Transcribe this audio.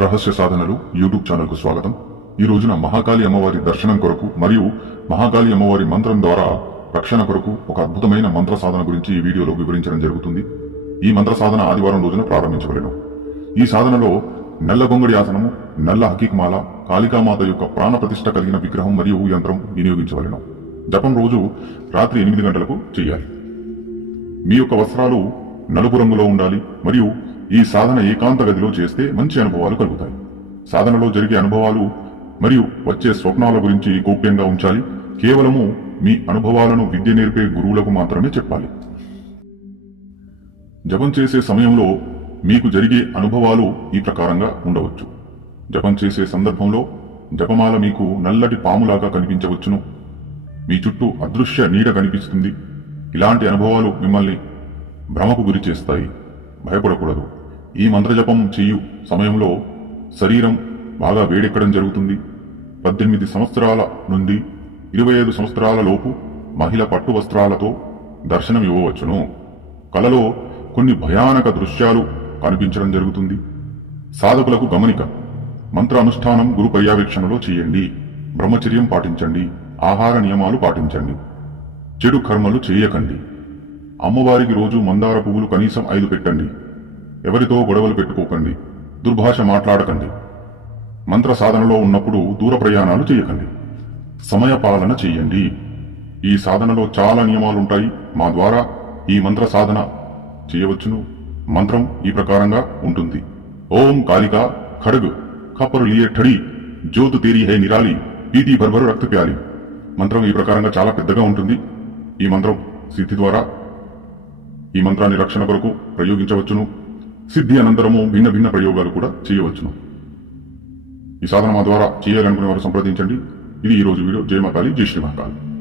రహస్య సాధనలు యూట్యూబ్ ఛానల్కు స్వాగతం. ఈ రోజున మహాకాళి అమ్మవారి దర్శనం కొరకు మరియు మహాకాళి అమ్మవారి మంత్రం ద్వారా రక్షణ కొరకు ఒక అద్భుతమైన మంత్ర సాధన గురించి ఈ వీడియోలో వివరించడం జరుగుతుంది. ఈ మంత్ర సాధన ఆదివారం రోజున ప్రారంభించబడను. ఈ సాధనలో నల్ల గొంగడి ఆసనము నల్ల హకీక్మాల కాళికామాత యొక్క ప్రాణ ప్రతిష్ట కలిగిన విగ్రహం మరియు యంత్రం వినియోగించవలను జపం రోజు రాత్రి ఎనిమిది గంటలకు చేయాలి. మీ యొక్క వస్త్రాలు నలుపు రంగులో ఉండాలి మరియు ఈ సాధన ఏకాంత గదిలో చేస్తే మంచి అనుభవాలు కలుగుతాయి. సాధనలో జరిగే అనుభవాలు మరియు వచ్చే స్వప్నాల గురించి గోప్యంగా ఉంచాలి. కేవలము మీ అనుభవాలను విద్య నేర్పే గురువులకు మాత్రమే చెప్పాలి. జపం చేసే సమయంలో మీకు జరిగే అనుభవాలు ఈ ప్రకారంగా ఉండవచ్చు. జపం చేసే సందర్భంలో జపమాల మీకు నల్లటి పాములాగా కనిపించవచ్చును. మీ చుట్టూ అదృశ్య నీడ కనిపిస్తుంది. ఇలాంటి అనుభవాలు మిమ్మల్ని భ్రమకు గురి చేస్తాయి. భయపడకూడదు. ఈ మంత్రజపం చేయు సమయంలో శరీరం బాగా వేడెక్కడం జరుగుతుంది. పద్దెనిమిది సంవత్సరాల నుండి ఇరవై ఐదు సంవత్సరాల లోపు మహిళ పట్టు వస్త్రాలతో దర్శనం ఇవ్వవచ్చును. కలలో కొన్ని భయానక దృశ్యాలు కనిపించడం జరుగుతుంది. సాధకులకు గమనిక మంత్ర అనుష్ఠానం గురు పర్యవేక్షణలో చేయండి. బ్రహ్మచర్యం పాటించండి. ఆహార నియమాలు పాటించండి. చెడు కర్మలు చేయకండి. అమ్మవారికి రోజు మందార పువ్వులు కనీసం ఐదు పెట్టండి. ఎవరితో గొడవలు పెట్టుకోకండి. దుర్భాష మాట్లాడకండి. మంత్ర సాధనలో ఉన్నప్పుడు దూర ప్రయాణాలు చేయకండి. సమయ పాలన చేయండి. ఈ సాధనలో చాలా నియమాలుంటాయి. మా ద్వారా ఈ మంత్ర సాధన చేయవచ్చును. మంత్రం ఈ ప్రకారంగా ఉంటుంది. ఓం కాళిక ఖడ్గ్ ఖపరు లియే ఠడి జ్యోతు తేరీ హై నిరాలి పీతి భర్భరు రక్త ప్యాలి. మంత్రం ఈ ప్రకారంగా చాలా పెద్దగా ఉంటుంది. ఈ మంత్రం సిద్ధి ద్వారా ఈ మంత్రాన్ని రక్షణ కొరకు ప్రయోగించవచ్చును. సిద్ధి అనంతరము భిన్న భిన్న ప్రయోగాలు కూడా చేయవచ్చును. ఈ సాధన మా ద్వారా చేయాలనుకునే వారు సంప్రదించండి. ఇది ఈ రోజు వీడియో. జయ మహాకాళి జై శ్రీ మహాకాళి.